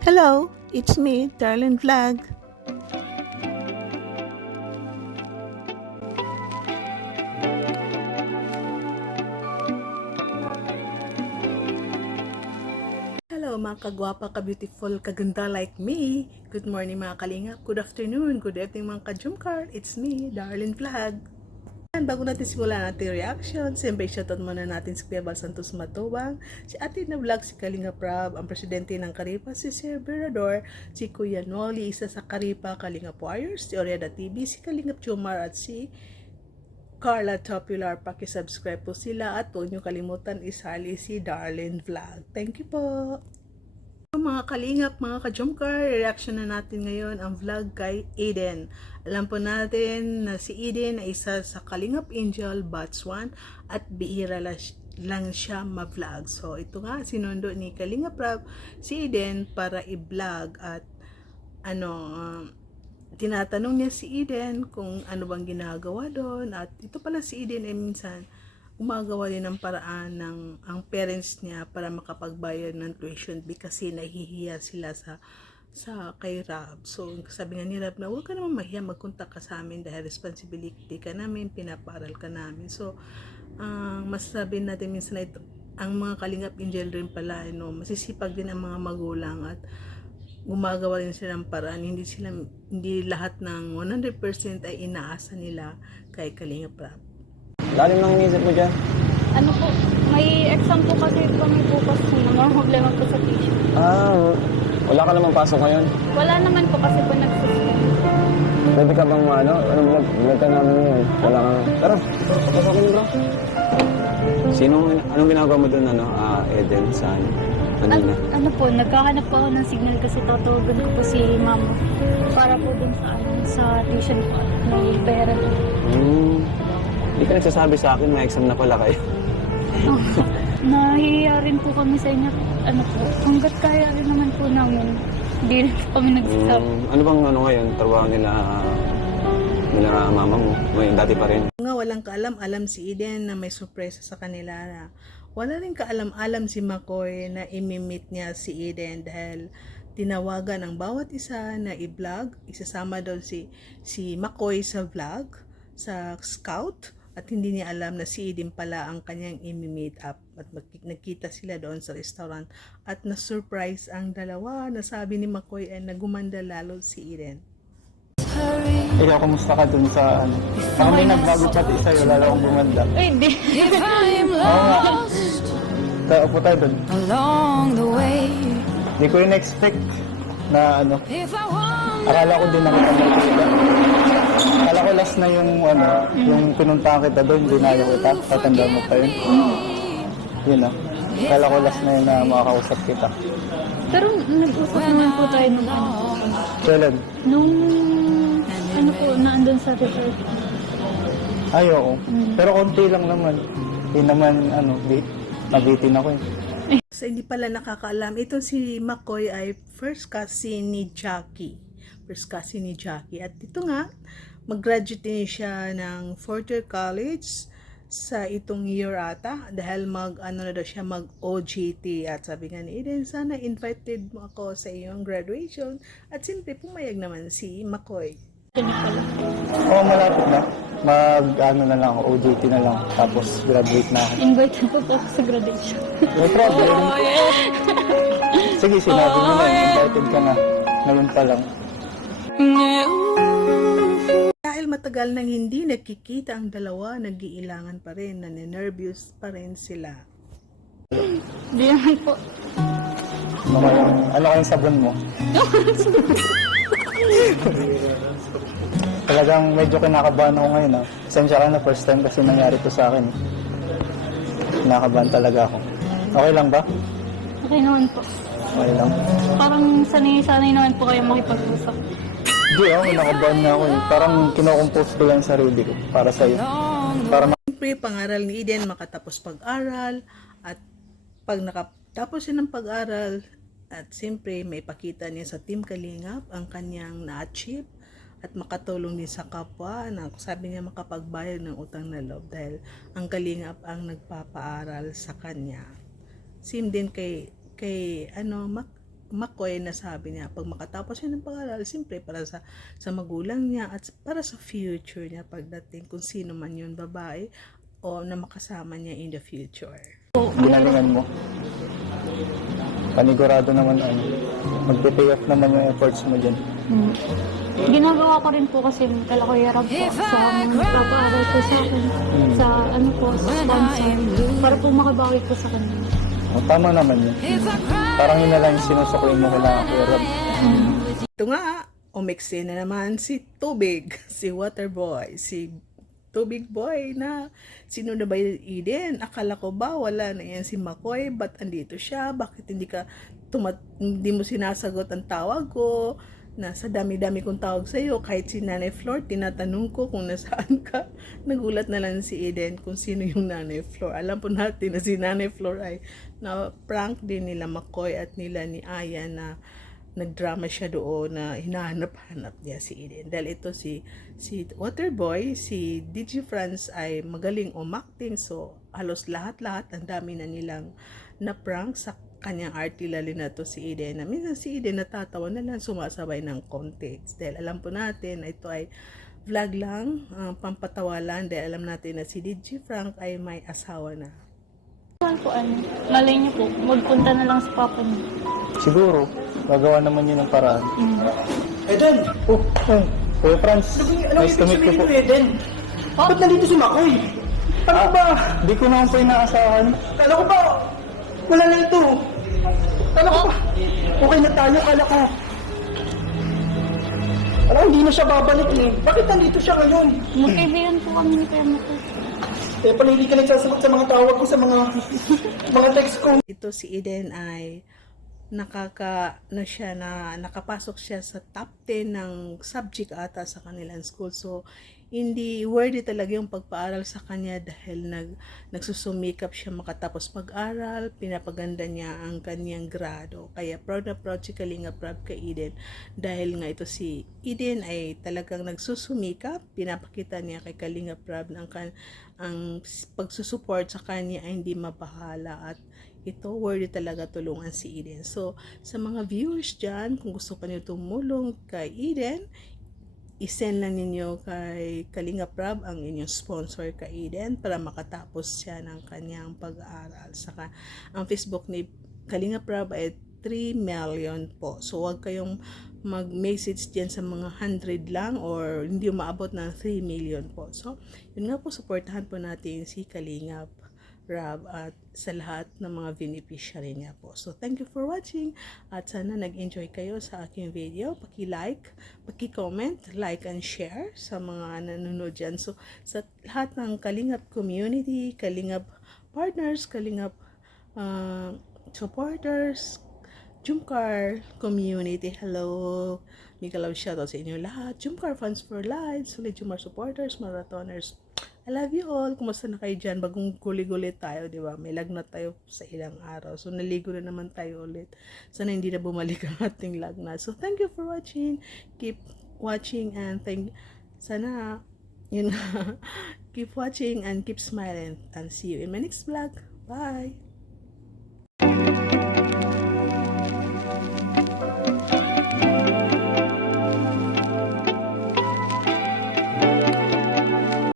Hello, it's me, Darlene Vlog. Hello mga kagwapa, ka-beautiful, kaganda like me. Good morning mga kalingap, good afternoon, good evening mga ka-jumkar. It's me, Darlene Vlog. Bago natin simulan natin reaction, siyempre shoutout muna natin si Kuya Bal Santos Matubang, si Ate na Vlog, si Kalinga Prab, ang presidente ng Karipa, si Sir Berador, si Kuya Noli, isa sa Karipa, Kalinga Warriors, si Oriada TV, si Kalinga Chumar at si Carla Topular. Pakisubscribe po sila at huwag nyo kalimutan isali si Darlene Vlog. Thank you po! Mga kalingap, mga ka-jumkar, reaction na natin ngayon ang vlog kay Eden. Alam po natin na si Eden ay isa sa Kalingap Angel Batch 1 at bihira lang siya ma-vlog. So ito nga, sinundo ni Kalingap Rab si Eden para i-vlog at tinatanong niya si Eden kung ano bang ginagawa doon. At ito pala si Eden ay minsan gumagawa din ng paraan ng ang parents niya para makapagbayad ng tuition fee kasi nahihiya sila sa kay Rab. So sabi nga ni Rab na huwag ka naman mahiya, magkontak ka sa amin dahil responsibility ka namin, pinaparal ka namin. So masasabi natin minsan na ito, ang mga Kalingap Angel rin pala, masisipag din ang mga magulang at gumagawa rin sila ng paraan. Hindi lahat ng 100% ay inaasa nila kay Kalingap Rab. Lalim ng inisip mo dyan? Ano po, may exam po kasi kami bukas ng mga problema po sa tuition. Wala ka namang pasok ngayon? Wala naman po kasi po nagsuspend. Pwede ka bang vlog ka namin ngayon? Wala ka na. Tara, papasokin mo bro. Anong ginagawa mo doon, Eden, sa kanina? Ano po, nagkahanap po ako ng signal kasi tatawagan ko po si mama para po dun sa tuition po. May pera po. Hindi ka nagsasabi sa akin, may exam na pala kayo. Nahihiya rin po kami sa inyo. Ano po, hanggat kaya rin naman po namin. Hindi rin po kami nagsasabi. Ano bang ngayon, trabaho nila mama mo? Ngayon, dati pa rin. Nga walang kaalam-alam si Eden na may sorpresa sa kanila. Wala rin kaalam-alam si McCoy na imimit niya si Eden dahil tinawagan ang bawat isa na i-vlog. Isasama daw si McCoy sa vlog, sa scout. At hindi niya alam na si Eden pala ang kanyang imi-meet up. At nagkita sila doon sa restaurant. At na-surprise ang dalawa. Nasabi ni McCoy ay nagumanda lalo si Eden. Ikaw, kumusta ka dun sa ano? Baka may nagbago pati sa'yo, lalo akong bumanda. Ay, hindi. Oo nga. Kaya upo tayo dun. Hindi ko rin expect na akala ko din nakita. Akala ko last na yung yung pinuntahan kita doon, dinayo kita, tatanda mo pa yun. Yun akala ko last na yun na makakausap kita. Pero nag-usap naman po tayo nung Kailan? Nung naandun sa resort. Ay, oo. Pero konti lang naman. Hindi naman, nabitin ako eh. So, hindi pala nakakaalam. Ito si McCoy ay first cousin ni Jackie. At ito nga, mag-graduate din siya ng 4th year college sa itong year ata dahil mag-OJT. At sabi nga ni Eden, sana invited mo ako sa iyong graduation. At siyempre, pumayag naman si McCoy. Oo, malapit na. Na lang ako, OJT na lang. Tapos graduate na ako. Invite po po ako sa graduation. No problem. Sige, sinabi mo na, invited ka na. Ngayon pa lang. Dahil matagal nang hindi nagkikita ang dalawa, nag-iilangan pa rin, nane-nervous pa rin sila. Hindi naman po. Ano kayong sabon mo? Talagang medyo kinakabahan ako ngayon. Pasensya ka na, first time kasi nangyari to sa akin. Kinakabahan talaga ako. Okay lang ba? Okay naman po. Okay lang. Parang sanay naman po kayo makipag-usap. Hindi kinakabahan na ako eh. Parang kinocompose ko lang yung sarili ko para sa'yo. Siyempre, pangaral ni Eden, makatapos pag-aral. At pag nakatapos siya ng pag-aral, at siyempre, may pakita niya sa Team Kalingap ang kanyang na-achieve. At makatulong din sa kapwa na sabi niya makapagbayad ng utang na loob dahil ang Kalingap ang nagpapaaral sa kanya. Same din kay McCoy na sabi niya, pag makatapos siya ng pag-aaral, siyempre para sa magulang niya at para sa future niya pagdating kung sino man yun, babae o na makasama niya in the future. Ginalingan mo. Panigurado naman magpe-pay off naman yung efforts mo dyan. Ginagawa ko rin po kasi kalakuyarap po sa pag-aaral po sa akin. Sa sa sponsor. Para po makabawi po sa kanila. O, tama naman yun. Parang yun na lang yung sinusukuin mo kailangan ko Rob. Ito nga, umiksi na naman si Tubig, si Waterboy, si Tubig Boy na sino na ba yun, Eden? Akala ko ba wala na yan si McCoy? Ba't andito siya? Bakit hindi mo sinasagot ang tawag ko? Na sa dami-dami kong tawag sa iyo, kahit si Nanay Flor, tinatanong ko kung nasaan ka. Nagulat na lang si Eden kung sino yung Nanay Flor. Alam po natin na si Nanay Flor ay na prank din nila McCoy at nila ni Aya na nagdrama siya doon na hinahanap-hanap niya si Eden. Dahil ito si Waterboy, si DJ France ay magaling umakting, so halos lahat-lahat ang dami na nilang na-prank sa kanyang artillery na to si Eden. Na minsan si Eden natatawa na lang, sumasabay ng context. Dahil alam po natin na ito ay vlog lang, pampatawa lang, dahil alam natin na si DJ Frank ay may asawa na. Malay niyo po, magpunta na lang sa papa niyo. Siguro, gagawa naman yun ng paraan. Eden! Kuya Franz, nice to meet you po. Eden? Ba't nandito si Makoy? Ano ba? Di ko naman po inaasahan. Kala ko ba? Wala na ito. Kala ko ba? Okay na tayo, kala ko. Alam, hindi na siya babalik eh. Bakit nandito siya ngayon? Magkaibigan po kami ni Kuya Makoy. Eh, pala hindi ka nagsasagot sa mga tawag ko, sa mga text ko. Ito si Eden ay nakapasok siya sa top 10 ng subject ata sa kanilang school. So, hindi worthy talaga yung pagpaaral sa kanya dahil nagsusumikap siya makatapos pag-aral, pinapaganda niya ang kanyang grado. Kaya proud na proud si Kalinga Prab kay Eden dahil nga ito si Eden ay talagang nagsusumikap, pinapakita niya kay Kalinga Prab na ang pagsusupport sa kanya ay hindi mabahala at ito, worthy talaga tulungan si Eden. So, sa mga viewers dyan, kung gusto pa niyo tumulong kay Eden, isend lang ninyo kay Kalinga Prab ang inyong sponsor kay Eden para makatapos siya ng kanyang pag-aaral. Saka, ang Facebook ni Kalinga Prab ay 3 million po. So, huwag kayong mag-message dyan sa mga 100 lang or hindi umaabot ng 3 million po. So, yun nga po, supportahan po natin si Kalinga Prab at sa lahat ng mga beneficiary niya po. So, thank you for watching at sana nag-enjoy kayo sa aking video. Paki-like, paki-comment, like and share sa mga nanonood dyan. So, sa lahat ng Kalingap community, Kalingap partners, Kalingap supporters, Jumcar community, hello! Mega love shoutout sa inyo lahat. Jumcar fans for life, solid Jumcar supporters, marathoners. I love you all. Kumusta na kayo dyan? Bagong guli-guli tayo, di ba? May lagnat tayo sa ilang araw. So, naligo na naman tayo ulit. Sana hindi na bumalik ang ating lagnat. So, thank you for watching. Keep watching and sana, yun keep watching and keep smiling. And see you in my next vlog. Bye!